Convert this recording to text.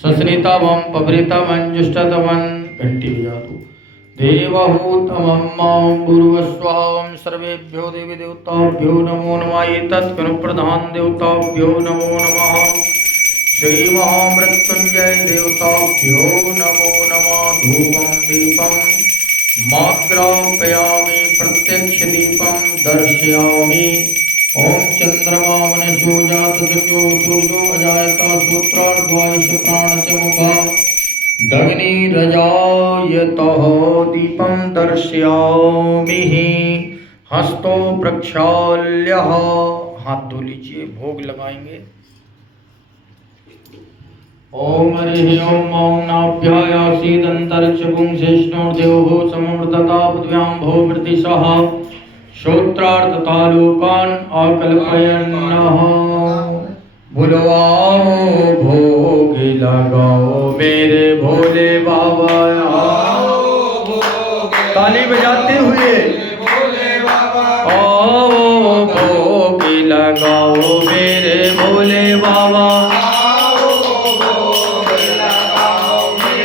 सस्नितमं पवृतमं घंटी बजा दो। देवहूतमं मां भूर्भुवस्सुवः सर्वेभ्यो देवी देवताभ्यो नमो नमः। एतत्कर्मप्रधान देवताभ्यो नमो नमः। श्रीमहामृत्युंजय देवताभ्यो नमो नमः। धूपं दीपं माग्रापयामि प्रत्यक्षदीपं दर्शयामि। ओम चंद्रमा मनसो जात सत्यो सूर्यो अजायत सूत्रार्धवायुष प्राणच मुखा दग्निरजायतः दीपं दर्शयामि। हस्तो प्रक्षाल्य हाथ धो लीजिए, भोग लगाएंगे। ओम हरिः ओम मौं नाभ्यायासीदन्तरिक्षपुंसेष्णोर्देवो समवर्तता पृथिव्यां भोवृतिशः श्रोत्रार्थतालोकान् आकल्पयन्नः। बुलवाओ भोग लगाओ मेरे भोले बाबा। ताली बजाते हुए आओ भोग लगाओ मेरे